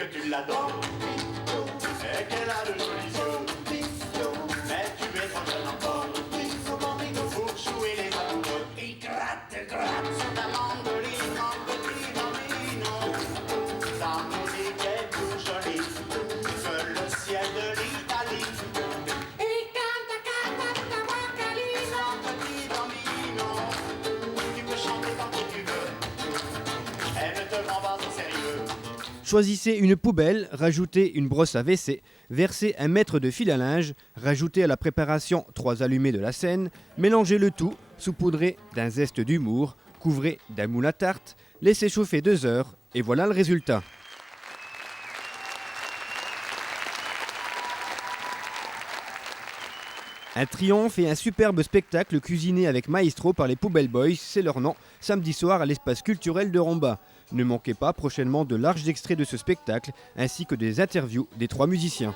que tu l'adores et qu'elle a de jolis yeux. Mais tu es trop jeune encore pour jouer les amoureux. Il gratte sur ta mandoline en petit bambino. Ta musique est tout jolie que le ciel de l'Italie. Et canta ta vocalise en petit bambino. Tu peux chanter tant que tu veux. Elle ne te prend pas au sérieux. Choisissez une poubelle, rajoutez une brosse à WC, versez un mètre de fil à linge, rajoutez à la préparation 3 allumés de la scène, mélangez le tout, saupoudrez d'un zeste d'humour, couvrez d'un moule à tarte, laissez chauffer 2 heures et voilà le résultat. Un triomphe et un superbe spectacle cuisiné avec maestro par les Poubelle Boys, c'est leur nom, samedi soir à l'espace culturel de Romba. Ne manquez pas prochainement de larges extraits de ce spectacle ainsi que des interviews des 3 musiciens.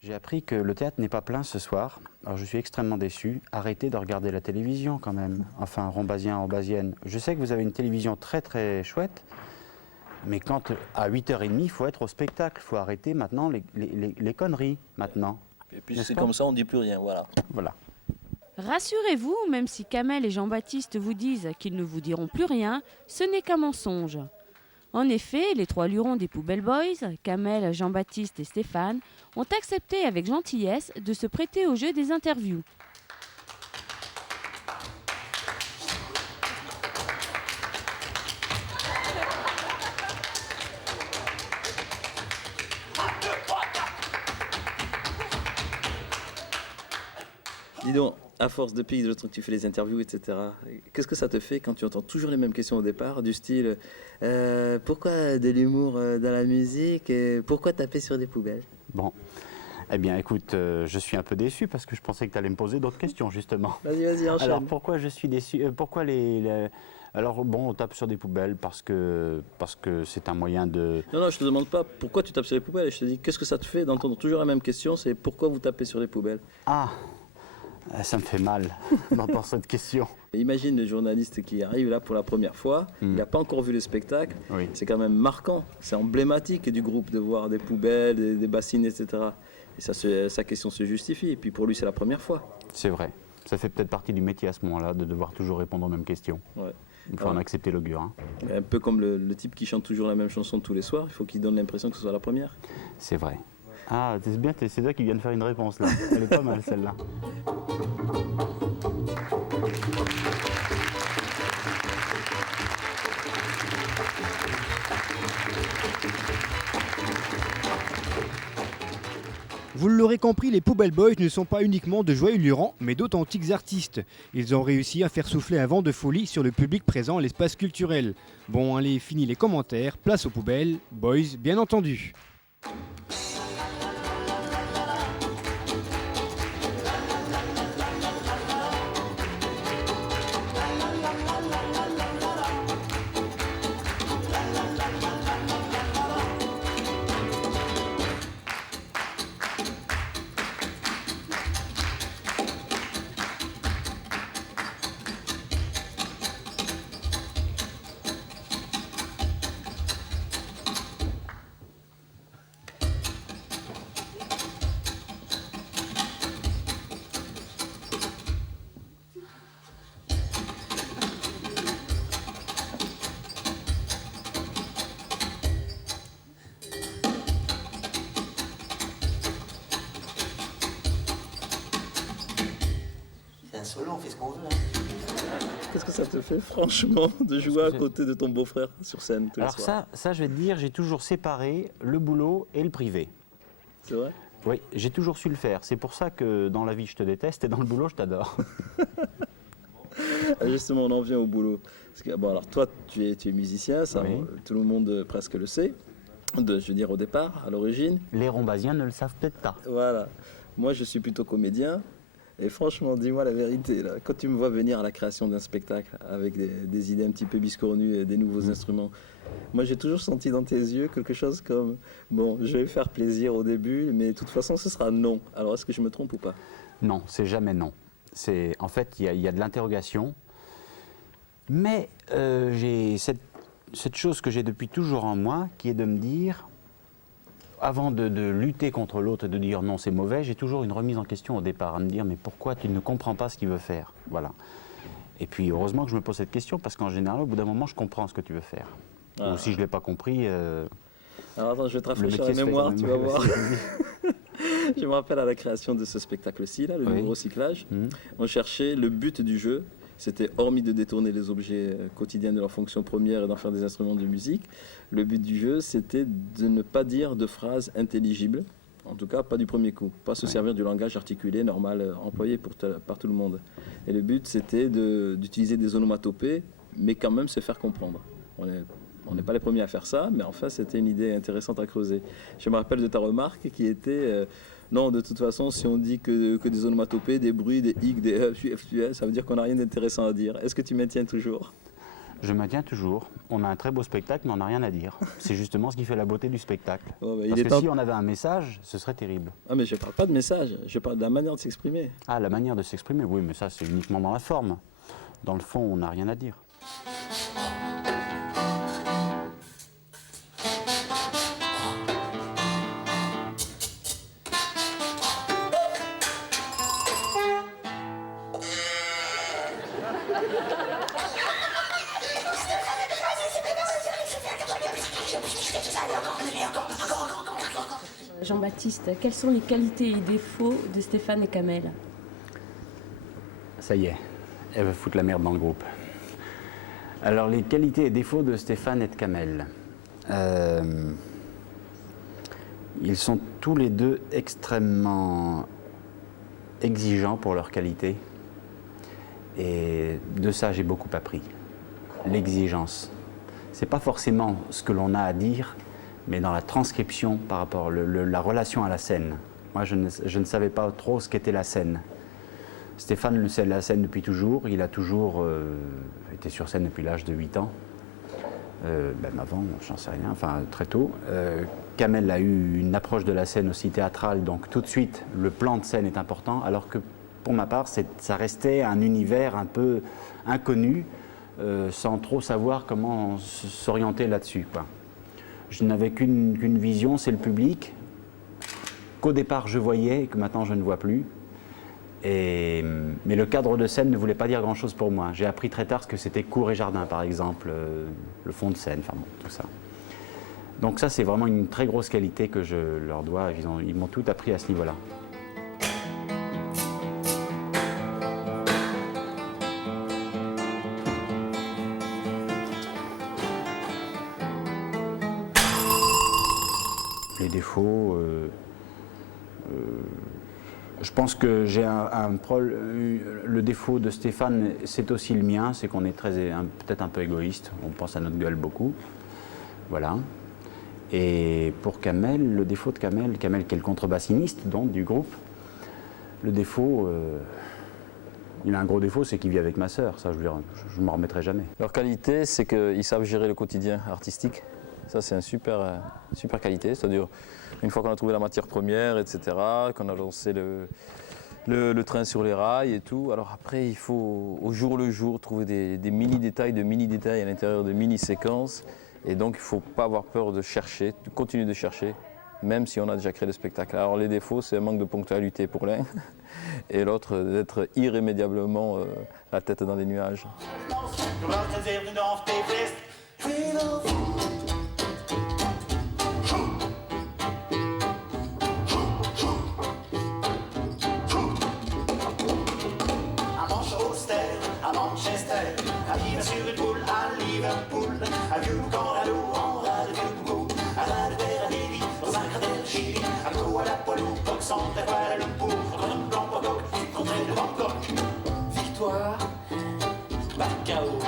J'ai appris que le théâtre n'est pas plein ce soir. Alors je suis extrêmement déçu. Arrêtez de regarder la télévision quand même. Enfin, Rombasien, Rombasienne. Je sais que vous avez une télévision très très chouette, mais quand à 8h30, il faut être au spectacle. Il faut arrêter maintenant les conneries maintenant. Et puis c'est comme ça, on ne dit plus rien, voilà. Voilà. Rassurez-vous, même si Kamel et Jean-Baptiste vous disent qu'ils ne vous diront plus rien, ce n'est qu'un mensonge. En effet, les 3 lurons des Poubelle Boys, Kamel, Jean-Baptiste et Stéphane, ont accepté avec gentillesse de se prêter au jeu des interviews. Dis donc, à force de pays de l'autre, tu fais les interviews, etc. Qu'est-ce que ça te fait quand tu entends toujours les mêmes questions au départ, du style pourquoi de l'humour dans la musique et pourquoi taper sur des poubelles? Bon. Eh bien, écoute, je suis un peu déçu parce que je pensais que tu allais me poser d'autres questions, justement. Vas-y, enchaîne. Alors, pourquoi je suis déçu? Pourquoi Alors, bon, on tape sur des poubelles parce que c'est un moyen de... Non, je te demande pas pourquoi tu tapes sur les poubelles. Je te dis, qu'est-ce que ça te fait d'entendre toujours la même question? C'est pourquoi vous tapez sur les poubelles? Ah, ça me fait mal d'entendre cette question. Imagine le journaliste qui arrive là pour la première fois, il n'a pas encore vu le spectacle, Oui. C'est quand même marquant, c'est emblématique du groupe de voir des poubelles, des bassines, etc. Et ça, sa question se justifie, et puis pour lui c'est la première fois. C'est vrai, ça fait peut-être partie du métier à ce moment-là, de devoir toujours répondre aux mêmes questions. Ouais. Il faut en accepter l'augure. Hein. Un peu comme le type qui chante toujours la même chanson tous les soirs, il faut qu'il donne l'impression que ce soit la première. C'est vrai. Ah, c'est bien, c'est toi qui viens de faire une réponse là. Elle est pas mal celle-là. Vous l'aurez compris, les Poubelle Boys ne sont pas uniquement de joyeux lurons, mais d'authentiques artistes. Ils ont réussi à faire souffler un vent de folie sur le public présent à l'espace culturel. Bon, allez, fini les commentaires, place aux Poubelles Boys, bien entendu. un solo, on fait ce qu'on veut. Hein. Qu'est-ce que ça te fait, franchement, de jouer à côté de ton beau-frère sur scène tous les Alors soirs? ça, je vais te dire, j'ai toujours séparé le boulot et le privé. C'est vrai? Oui, j'ai toujours su le faire. C'est pour ça que dans la vie, je te déteste et dans le boulot, je t'adore. Justement, on en vient au boulot. Parce que, bon, alors toi, tu es musicien, ça, Oui. tout le monde presque le sait. Je veux dire au départ, à l'origine. Les Rombasiens ne le savent peut-être pas. Voilà. Moi, je suis plutôt comédien. Et franchement, dis-moi la vérité, là, quand tu me vois venir à la création d'un spectacle avec des idées un petit peu biscornues et des nouveaux instruments, moi j'ai toujours senti dans tes yeux quelque chose comme bon, je vais faire plaisir au début, mais de toute façon ce sera non. Alors est-ce que je me trompe ou pas? Non, c'est jamais non. En fait, il y a de l'interrogation. Mais j'ai cette chose que j'ai depuis toujours en moi, qui est de me dire, avant de lutter contre l'autre et de dire non, c'est mauvais, j'ai toujours une remise en question au départ, à me dire mais pourquoi tu ne comprends pas ce qu'il veut faire? Voilà. Et puis heureusement que je me pose cette question, parce qu'en général, au bout d'un moment, je comprends ce que tu veux faire. Ah. Ou si je ne l'ai pas compris, Alors attends, je vais te le rafraîchir métier la se fait mémoire, quand même. tu vas voir. Vas-y. Je me rappelle à la création de ce spectacle-ci, là, le Oui. nouveau recyclage, Mhm. on cherchait le but du jeu. C'était, hormis de détourner les objets quotidiens de leur fonction première et d'en faire des instruments de musique, le but du jeu, c'était de ne pas dire de phrases intelligibles, en tout cas pas du premier coup, pas se servir du langage articulé normal employé par tout le monde. Et le but, c'était d'utiliser des onomatopées, mais quand même se faire comprendre. On n'est pas les premiers à faire ça, mais enfin, c'était une idée intéressante à creuser. Je me rappelle de ta remarque qui était... non, de toute façon, si on dit que des onomatopées, des bruits, des hic, des ça veut dire qu'on n'a rien d'intéressant à dire. Est-ce que tu maintiens toujours? Je maintiens toujours. On a un très beau spectacle, mais on n'a rien à dire. C'est justement ce qui fait la beauté du spectacle. Oh, bah, Parce il est que temps- si on avait un message, ce serait terrible. Ah, mais je parle pas de message, je parle de la manière de s'exprimer. Ah, la manière de s'exprimer, oui, mais ça, c'est uniquement dans la forme. Dans le fond, on n'a rien à dire. Jean-Baptiste, quelles sont les qualités et défauts de Stéphane et Kamel? Ça y est, elle veut foutre la merde dans le groupe. Alors, les qualités et défauts de Stéphane et de Kamel. Ils sont tous les deux extrêmement exigeants pour leurs qualités. Et de ça, j'ai beaucoup appris. L'exigence. C'est pas forcément ce que l'on a à dire, mais dans la transcription par rapport à la relation à la scène. Moi, je ne savais pas trop ce qu'était la scène. Stéphane le sait, la scène depuis toujours. Il a toujours été sur scène depuis l'âge de 8 ans. Même avant, j'en sais rien, enfin très tôt. Kamel a eu une approche de la scène aussi théâtrale, donc tout de suite, le plan de scène est important, alors que pour ma part, ça restait un univers un peu inconnu, sans trop savoir comment s'orienter là-dessus, quoi. Je n'avais qu'une vision, c'est le public, qu'au départ je voyais et que maintenant je ne vois plus. Mais le cadre de scène ne voulait pas dire grand-chose pour moi. J'ai appris très tard ce que c'était cour et jardin, par exemple, le fond de scène, enfin bon, tout ça. Donc ça, c'est vraiment une très grosse qualité que je leur dois. Ils m'ont tout appris à ce niveau-là. Les défauts, je pense que j'ai le défaut de Stéphane, c'est aussi le mien, c'est qu'on est peut-être un peu égoïste, on pense à notre gueule beaucoup, voilà. Et pour Kamel, le défaut de Kamel qui est le contrebassiniste donc du groupe, le défaut, il a un gros défaut, c'est qu'il vit avec ma sœur, ça je ne m'en remettrai jamais. Leur qualité, c'est qu'ils savent gérer le quotidien artistique. Ça, c'est une super qualité. C'est-à-dire, une fois qu'on a trouvé la matière première, etc., qu'on a lancé le train sur les rails et tout, alors après, il faut au jour le jour trouver des mini-détails à l'intérieur de mini-séquences. Et donc, il ne faut pas avoir peur de chercher, de continuer de chercher, même si on a déjà créé le spectacle. Alors, les défauts, c'est un manque de ponctualité pour l'un, et l'autre, d'être irrémédiablement la tête dans les nuages. Du brauchst einen sehr guten auf die Frist. I'm Un vieux boucan radeau en ras de vieux boucau, à ras de terre à Delhi, dans un cratère de Chili, un coup à la poilou, boxant à Kuala Lumpur, contre un blanc Bangkok, contre de Bangkok. Victoire, Macao.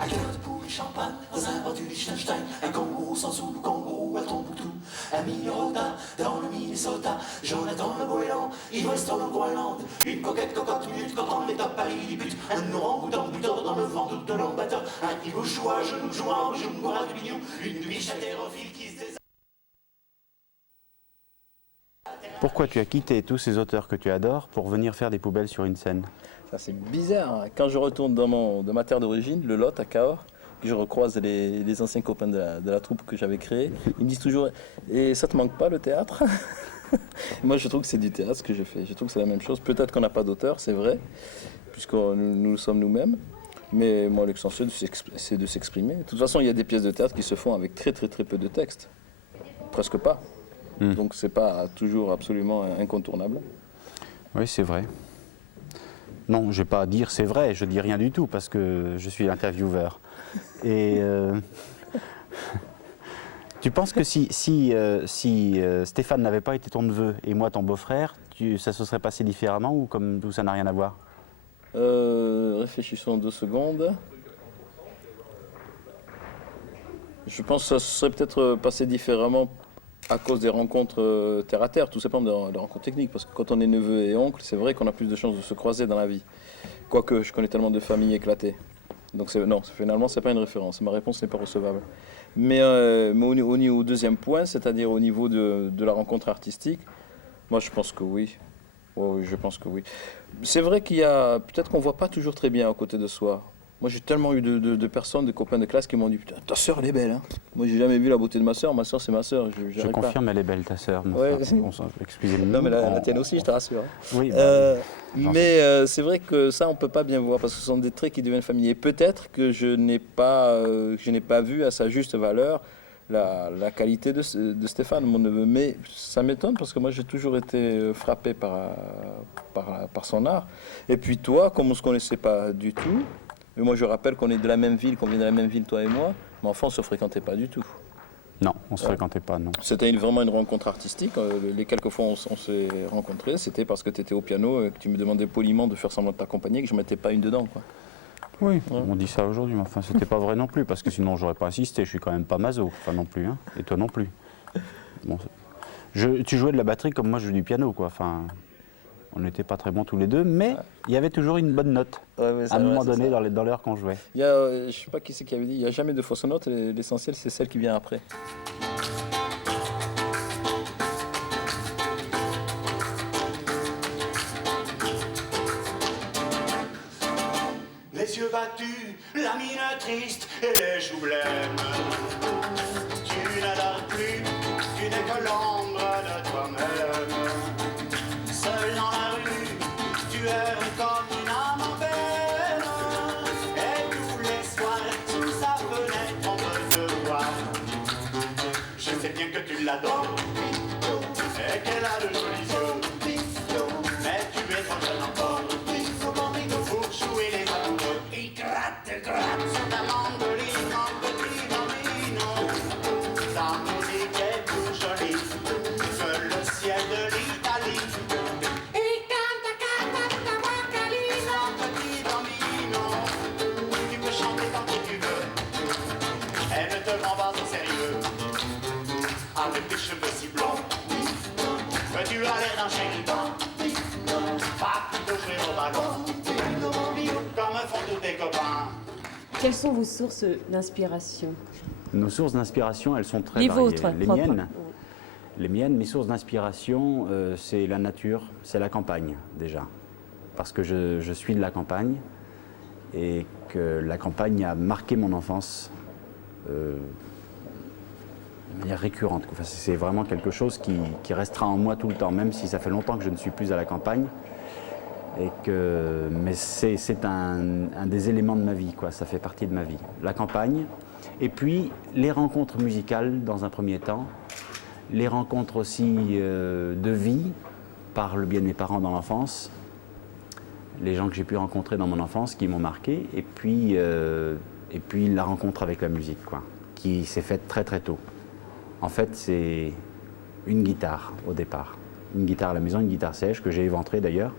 Un cœur de poule champagne, dans un bord du Liechtenstein, un kangourou sans sous, kangourou à Tombouctou, un Minnesota dans le Minnesota, Jonathan le Goéland, ivresse dans le Groenland, une coquette cocotte minute quand on est à Paris, il bute, un orang-outan buteur dans le vent de l'ambateur, un hibouchou à genoux jouant au genou à du bignou, une biche haltérophile qui se désarme. Pourquoi tu as quitté tous ces auteurs que tu adores pour venir faire des poubelles sur une scène? Ça, c'est bizarre. Quand je retourne dans ma terre d'origine, le Lot, à Cahors, que je recroise les anciens copains de la troupe que j'avais créée, ils me disent toujours « Et ça te manque pas, le théâtre ?» Moi, je trouve que c'est du théâtre ce que je fais. Je trouve que c'est la même chose. Peut-être qu'on n'a pas d'auteur, c'est vrai, puisque nous le sommes nous-mêmes. Mais moi, l'essentiel, c'est de s'exprimer. De toute façon, il y a des pièces de théâtre qui se font avec très peu de texte. Presque pas. Donc, c'est pas toujours absolument incontournable. Oui, c'est vrai. Non, je ne vais pas dire c'est vrai, je dis rien du tout parce que je suis l'intervieweur. Et tu penses que si Stéphane n'avait pas été ton neveu et moi ton beau-frère, ça se serait passé différemment ou comme ça n'a rien à voir? Réfléchissons 2 secondes. Je pense que ça se serait peut-être passé différemment à cause des rencontres terre à terre, tout simplement des rencontres techniques. Parce que quand on est neveu et oncle, c'est vrai qu'on a plus de chances de se croiser dans la vie. Quoique, je connais tellement de familles éclatées. Donc non, finalement, ce n'est pas une référence. Ma réponse n'est pas recevable. Mais au deuxième point, c'est-à-dire au niveau de la rencontre artistique, moi, je pense que oui. Oui, je pense que oui. C'est vrai qu'il y a... Peut-être qu'on ne voit pas toujours très bien à côté de soi. Moi, j'ai tellement eu de personnes, de copains de classe qui m'ont dit « Putain, ta sœur, elle est belle. Hein » Moi, j'ai jamais vu la beauté de ma sœur. Ma sœur, c'est ma sœur. Je confirme, elle est belle, ta sœur. Ouais. Excusez-moi. Non, mais la tienne aussi, je te rassure. Oui, mais c'est vrai que ça, on ne peut pas bien voir parce que ce sont des traits qui deviennent familiers. Peut-être que je n'ai pas vu à sa juste valeur la qualité de Stéphane, mon neveu. Mais ça m'étonne parce que moi, j'ai toujours été frappé par son art. Et puis toi, comme on ne se connaissait pas du tout, et moi, je rappelle qu'on est de la même ville, qu'on vient de la même ville, toi et moi, mais enfin, on ne se fréquentait pas du tout. Non, on ne se fréquentait pas, non. C'était vraiment une rencontre artistique. Les quelques fois où on s'est rencontrés, c'était parce que tu étais au piano et que tu me demandais poliment de faire semblant de t'accompagner et que je ne mettais pas une dedans, quoi. Oui, on dit ça aujourd'hui, mais enfin, c'était pas vrai non plus, parce que sinon, j'aurais pas insisté. Je suis quand même pas maso, enfin non plus, hein, et toi non plus. Bon, tu jouais de la batterie comme moi, je joue du piano, quoi. Enfin, on n'était pas très bons tous les deux, mais il y avait toujours une bonne note, à un moment donné, dans l'heure qu'on jouait. Je ne sais pas qui c'est qui avait dit, il n'y a jamais de fausse note, l'essentiel, c'est celle qui vient après. Les yeux battus, la mine triste et les joues blêmes. Tu n'adores plus, tu n'es que l'ombre de toi-même. Seul dans la rue, tu erres comme une âme en peine. Et tous les soirs, sous sa fenêtre, on peut te voir. Je sais bien que tu l'adores et qu'elle a de jolis yeux. Mais tu es trop jeune encore pour jouer les amoureux. Il gratte sur ta mandoline en petit bambino. Ta musique est plus jolie que le ciel de l'Italie. Il canta ta voix câline en petit bambino. Tu peux chanter tant que tu veux. Elle ne te prend pas au sérieux. Avec tes cheveux si blancs, que tu as l'air d'un chériban. Pas plutôt jouer au ballon, comme font tous tes copains. Quelles sont vos sources d'inspiration? Nos sources d'inspiration, elles sont très Les variées. vôtres, Les propres. miennes. Les miennes, mes sources d'inspiration, c'est la nature, c'est la campagne déjà. Parce que je suis de la campagne et que la campagne a marqué mon enfance de manière récurrente. Enfin, c'est vraiment quelque chose qui restera en moi tout le temps, même si ça fait longtemps que je ne suis plus à la campagne. Mais c'est un des éléments de ma vie, quoi. Ça fait partie de ma vie. La campagne, et puis les rencontres musicales dans un premier temps, les rencontres aussi de vie, par le biais de mes parents dans l'enfance, les gens que j'ai pu rencontrer dans mon enfance qui m'ont marqué, et puis et puis la rencontre avec la musique, quoi, qui s'est faite très très tôt. En fait, c'est une guitare au départ. Une guitare à la maison, une guitare sèche, que j'ai éventrée d'ailleurs.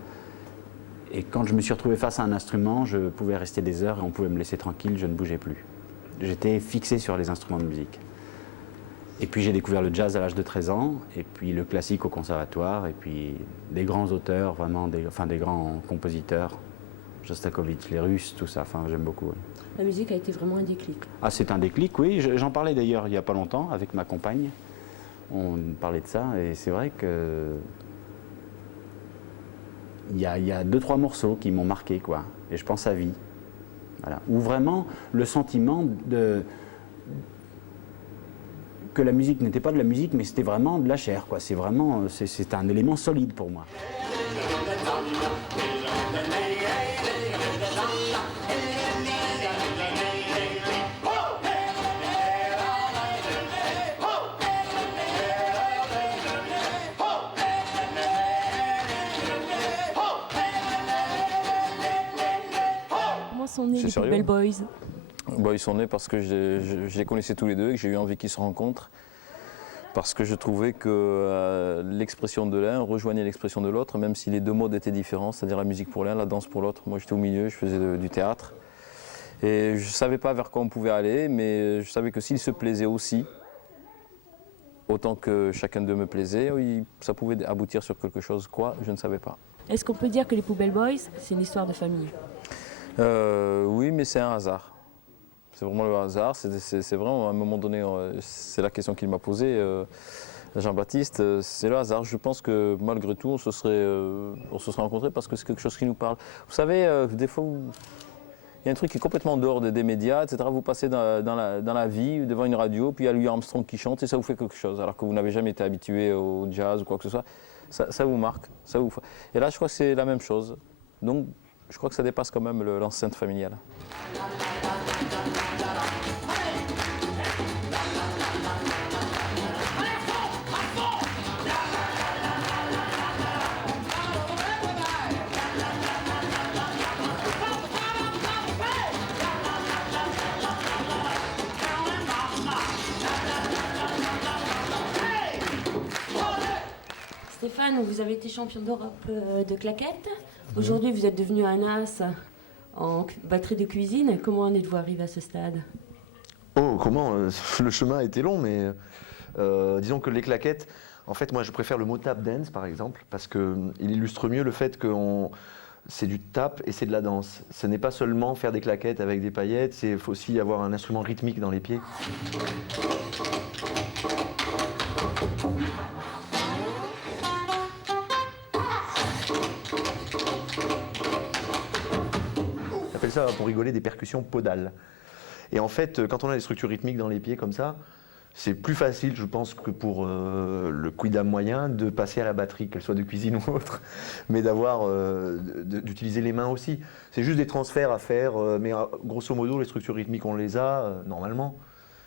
Et quand je me suis retrouvé face à un instrument, je pouvais rester des heures et on pouvait me laisser tranquille, je ne bougeais plus. J'étais fixé sur les instruments de musique. Et puis j'ai découvert le jazz à l'âge de 13 ans, et puis le classique au conservatoire, et puis des grands auteurs, vraiment, des grands compositeurs, Shostakovich, les Russes, tout ça, enfin j'aime beaucoup. Oui. La musique a été vraiment un déclic. Ah, c'est un déclic, oui, j'en parlais d'ailleurs il n'y a pas longtemps avec ma compagne, on parlait de ça, et c'est vrai que il y a 2-3 morceaux qui m'ont marqué, quoi, et je pense à vie, voilà, où vraiment le sentiment que la musique n'était pas de la musique, mais c'était vraiment de la chair, quoi. C'est vraiment, c'est un élément solide pour moi. Comment sont nés C'est les sérieux? Poubelle Boys? Bah, ils sont nés parce que je les connaissais tous les deux et que j'ai eu envie qu'ils se rencontrent. Parce que je trouvais que l'expression de l'un rejoignait l'expression de l'autre, même si les deux modes étaient différents, c'est-à-dire la musique pour l'un, la danse pour l'autre. Moi j'étais au milieu, je faisais du théâtre. Et je ne savais pas vers quoi on pouvait aller, mais je savais que s'ils se plaisaient aussi, autant que chacun d'eux me plaisait, oui, ça pouvait aboutir sur quelque chose. Quoi, je ne savais pas. Est-ce qu'on peut dire que les Poubelle Boys, c'est une histoire de famille? Oui, mais c'est un hasard. C'est vraiment le hasard. C'est vraiment, à un moment donné, c'est la question qu'il m'a posée, Jean-Baptiste. C'est le hasard. Je pense que malgré tout, on se serait rencontrés parce que c'est quelque chose qui nous parle. Vous savez, des fois, il y a un truc qui est complètement en dehors des médias, etc. Vous passez dans la vie, devant une radio, puis il y a Louis Armstrong qui chante et ça vous fait quelque chose, alors que vous n'avez jamais été habitué au jazz ou quoi que ce soit. Ça vous marque. Et là, je crois que c'est la même chose. Donc, je crois que ça dépasse quand même l'enceinte familiale. Stéphane, vous avez été champion d'Europe de claquettes. Aujourd'hui, vous êtes devenu un as en batterie de cuisine. Comment en êtes-vous arrivé à ce stade? Oh, comment le chemin a été long, mais disons que les claquettes, en fait, moi, je préfère le mot tap dance, par exemple, parce qu'il illustre mieux le fait que c'est du tap et c'est de la danse. Ce n'est pas seulement faire des claquettes avec des paillettes, il faut aussi avoir un instrument rythmique dans les pieds. On appelle ça, pour rigoler, des percussions podales. Et en fait, quand on a des structures rythmiques dans les pieds comme ça, c'est plus facile, je pense, que pour le quidam moyen de passer à la batterie, qu'elle soit de cuisine ou autre, mais d'utiliser les mains aussi. C'est juste des transferts à faire, mais grosso modo, les structures rythmiques, on les a normalement,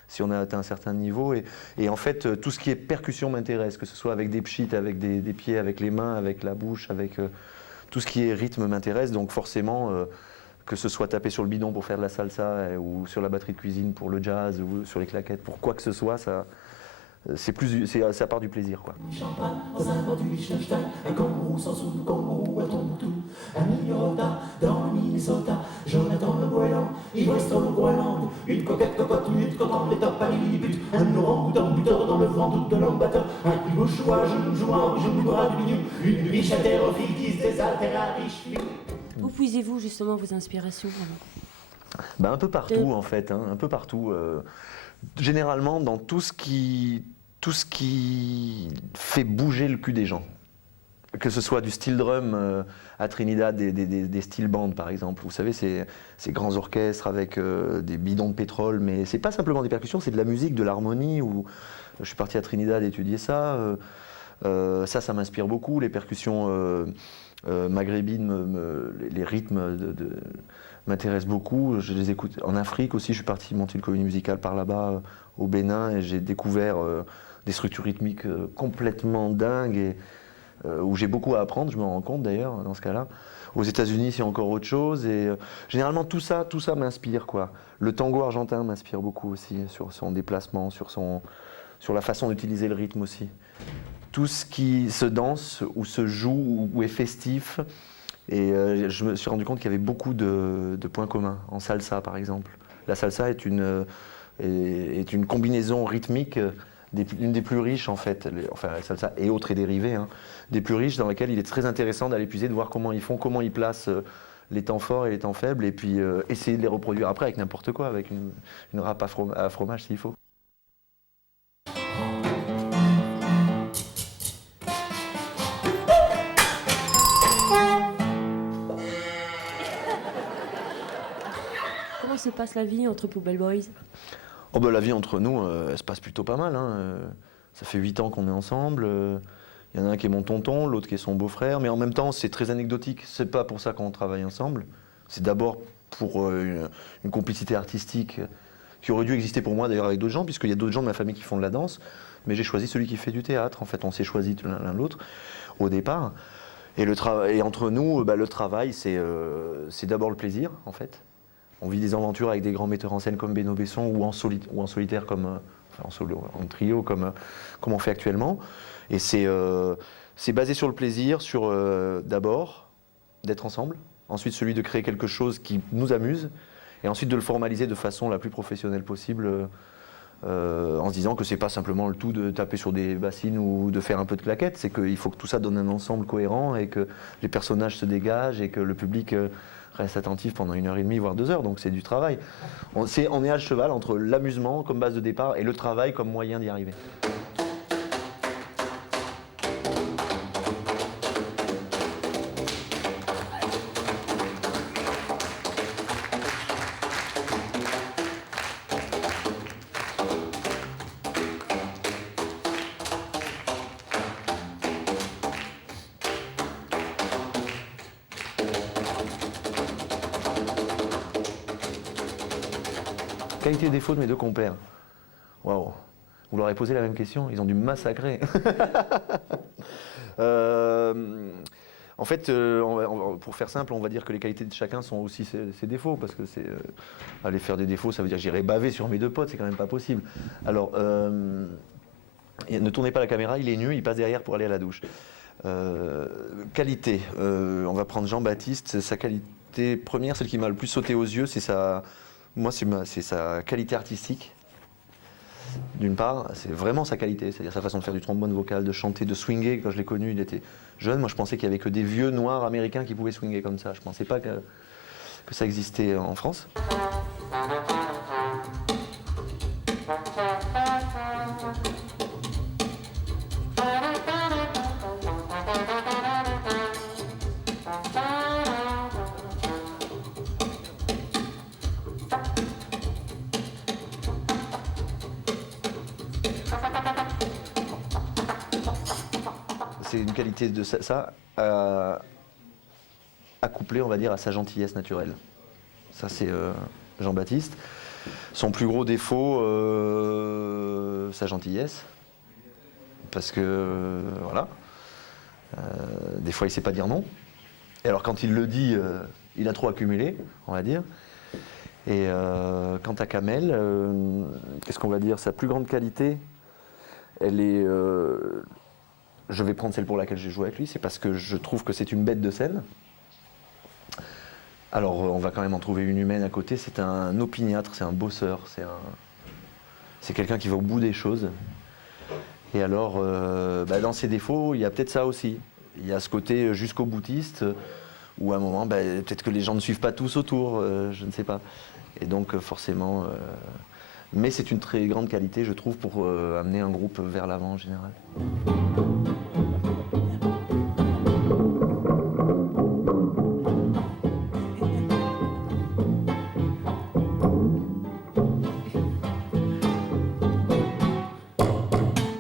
si on a atteint un certain niveau. Et en fait, tout ce qui est percussion m'intéresse, que ce soit avec des pchits, avec des pieds, avec les mains, avec la bouche, avec tout ce qui est rythme m'intéresse, donc forcément... que ce soit taper sur le bidon pour faire de la salsa ou sur la batterie de cuisine pour le jazz ou sur les claquettes, pour quoi que ce soit, ça part du plaisir, quoi. Dans un bord du Liechtenstein, un kangourou sans sous, kangourou à Tombouctou, un Minnesota dans le Minnesota, Jonathan le Groenland, Yveston le Groenland, une coquette cocotte, une contente, les top à Lilliput, un orang-outan buteur dans le vent doute de l'homme batteur, un pibouchoua, jouant, je bras du mignon, une biche à terre, fille qui se désaltère à riche. Où puisez-vous justement vos inspirations alors? Un peu partout en fait, un peu partout. Généralement dans tout ce qui fait bouger le cul des gens. Que ce soit du steel drum à Trinidad, des steel bands par exemple. Vous savez, ces grands orchestres avec des bidons de pétrole, mais c'est pas simplement des percussions, c'est de la musique, de l'harmonie. Je suis parti à Trinidad étudier ça. Ça m'inspire beaucoup, les percussions maghrébines, les rythmes m'intéressent beaucoup. Je les écoute en Afrique aussi. Je suis parti monter une comédie musicale par là-bas au Bénin et j'ai découvert des structures rythmiques complètement dingues où j'ai beaucoup à apprendre, je me rends compte d'ailleurs dans ce cas-là. Aux États-Unis, c'est encore autre chose. Et généralement, tout ça m'inspire, quoi. Le tango argentin m'inspire beaucoup aussi, sur son déplacement, sur la façon d'utiliser le rythme aussi. Tout ce qui se danse ou se joue ou est festif. Et je me suis rendu compte qu'il y avait beaucoup de points communs en salsa, par exemple. La salsa est une combinaison rythmique l'une des plus riches en fait, enfin la salsa et autres et dérivés, hein, des plus riches, dans laquelle il est très intéressant d'aller puiser, de voir comment ils font, comment ils placent les temps forts et les temps faibles, et puis essayer de les reproduire après avec n'importe quoi, avec une râpe à fromage s'il faut. Comment se passe la vie entre Poubelle Boys? Oh ben, la vie entre nous, elle se passe plutôt pas mal. Hein. Ça fait 8 ans qu'on est ensemble. Il y en a un qui est mon tonton, l'autre qui est son beau-frère. Mais en même temps, c'est très anecdotique. C'est pas pour ça qu'on travaille ensemble. C'est d'abord pour une complicité artistique qui aurait dû exister pour moi d'ailleurs avec d'autres gens, puisqu'il y a d'autres gens de ma famille qui font de la danse. Mais j'ai choisi celui qui fait du théâtre. En fait, on s'est choisi l'un l'autre au départ. Et entre nous, le travail, c'est d'abord le plaisir, en fait. On vit des aventures avec des grands metteurs en scène comme Beno Besson ou en solitaire comme en trio comme on fait actuellement. Et c'est basé sur le plaisir, sur d'abord d'être ensemble, ensuite celui de créer quelque chose qui nous amuse, et ensuite de le formaliser de façon la plus professionnelle possible, en se disant que c'est pas simplement le tout de taper sur des bassines ou de faire un peu de claquettes, c'est qu'il faut que tout ça donne un ensemble cohérent et que les personnages se dégagent et que le public reste attentif pendant 1h30 voire 2 heures, donc c'est du travail. On est à cheval entre l'amusement comme base de départ et le travail comme moyen d'y arriver. Qualité et défaut de mes deux compères. Waouh. Vous leur avez posé la même question, ils ont dû me massacrer. En fait, pour faire simple, on va dire que les qualités de chacun sont aussi ses défauts, parce que aller faire des défauts, ça veut dire que j'irai baver sur mes deux potes, c'est quand même pas possible. Alors, ne tournez pas la caméra, il est nu, il passe derrière pour aller à la douche. Qualité, on va prendre Jean-Baptiste, sa qualité première, celle qui m'a le plus sauté aux yeux, c'est sa qualité artistique. D'une part, c'est vraiment sa qualité, c'est-à-dire sa façon de faire du trombone vocal, de chanter, de swinger. Quand je l'ai connu, il était jeune. Moi, je pensais qu'il n'y avait que des vieux noirs américains qui pouvaient swinger comme ça. Je ne pensais pas que ça existait en France. C'est une qualité de ça accouplée, on va dire, à sa gentillesse naturelle. Ça, c'est Jean-Baptiste. Son plus gros défaut, sa gentillesse. Parce que, voilà, des fois, il ne sait pas dire non. Et alors, quand il le dit, il a trop accumulé, on va dire. Et quant à Kamel, qu'est-ce qu'on va dire? Sa plus grande qualité, elle est... je vais prendre celle pour laquelle j'ai joué avec lui, c'est parce que je trouve que c'est une bête de scène. Alors on va quand même en trouver une humaine à côté, c'est un opiniâtre, c'est un bosseur, c'est quelqu'un qui va au bout des choses. Et alors, dans ses défauts, il y a peut-être ça aussi. Il y a ce côté jusqu'au boutiste, où à un moment, peut-être que les gens ne suivent pas tous autour, je ne sais pas. Et donc forcément... mais c'est une très grande qualité, je trouve, pour amener un groupe vers l'avant en général.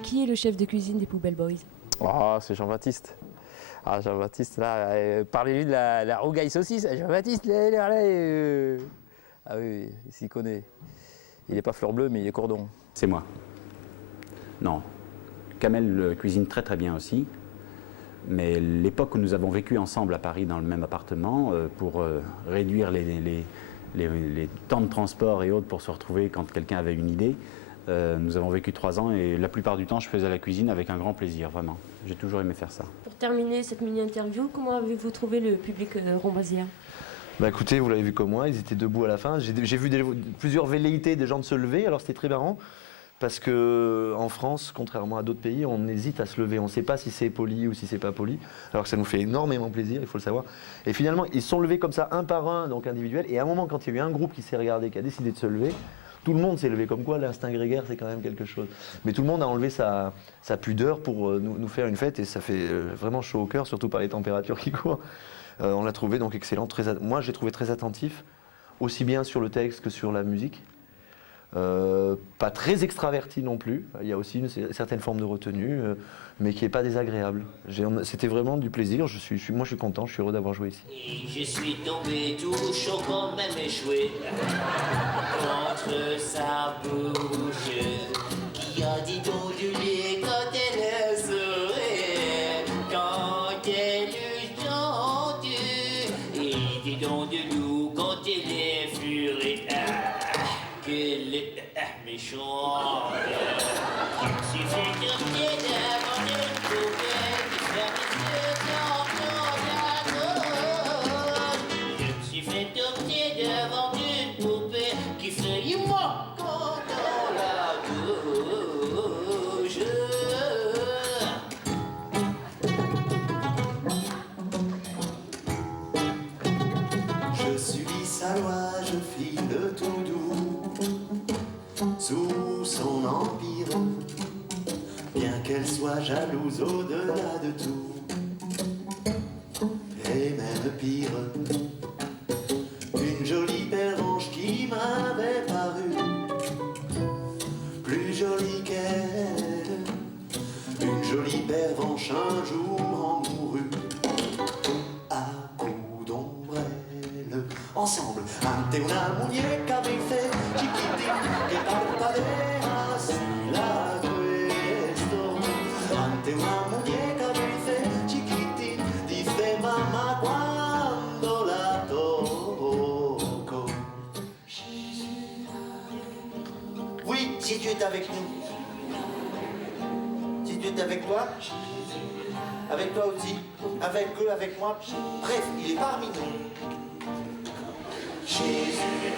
Qui est le chef de cuisine des Poubelle Boys? Ah, c'est Jean-Baptiste. Ah, Jean-Baptiste, là, parlez-lui de la rougaille saucisse. Jean-Baptiste, ah oui, il s'y connaît. Il n'est pas fleur bleue, mais il est cordon. C'est moi. Non. Kamel cuisine très très bien aussi. Mais l'époque où nous avons vécu ensemble à Paris dans le même appartement, pour réduire les temps de transport et autres pour se retrouver quand quelqu'un avait une idée, nous avons vécu 3 ans et la plupart du temps je faisais la cuisine avec un grand plaisir, vraiment. J'ai toujours aimé faire ça. Pour terminer cette mini-interview, comment avez-vous trouvé le public rombasien? Bah écoutez, vous l'avez vu comme moi, ils étaient debout à la fin. J'ai vu plusieurs velléités des gens de se lever, alors c'était très marrant. Parce qu'en France, contrairement à d'autres pays, on hésite à se lever. On ne sait pas si c'est poli ou si c'est pas poli. Alors que ça nous fait énormément plaisir, il faut le savoir. Et finalement, ils se sont levés comme ça, un par un, donc individuel. Et à un moment, quand il y a eu un groupe qui s'est regardé, qui a décidé de se lever, tout le monde s'est levé. Comme quoi, l'instinct grégaire, c'est quand même quelque chose. Mais tout le monde a enlevé sa pudeur pour nous faire une fête. Et ça fait vraiment chaud au cœur, surtout par les températures qui courent. On l'a trouvé donc excellent. Moi, j'ai trouvé très attentif, aussi bien sur le texte que sur la musique. Pas très extraverti non plus, il y a aussi une certaine forme de retenue, mais qui n'est pas désagréable. C'était vraiment du plaisir, moi je suis content, je suis heureux d'avoir joué ici. Et je suis tombé tout chaud quand même échoué contre sa bouche qui a dit donc du lait quand elle serait, quand elle eut entendu, et dit donc de nous quand elle est furée. Qu'elle est méchante. Il suffit de pied devant une poubelle qui ferme les yeux dans la gauche. Il suffit de pied devant une poupée qui fait moi quand dans la gauche. Je subis sa loi, je file tout doux sous son empire, bien qu'elle soit jalouse au-delà de tout, et même pire, une jolie pervenche qui m'avait paru plus jolie qu'elle, une jolie pervenche un jour en mourut, à coups d'ombrelle, ensemble, ante una muñeca mi fe, chiquitín, que parpadea así la questo, ante una muñeca mi fe, chiquitín, dice mamá cuando la toco. Oui, si tu es avec nous, si tu es avec toi aussi, avec eux, avec moi, bref, il est parmi nous. Jésus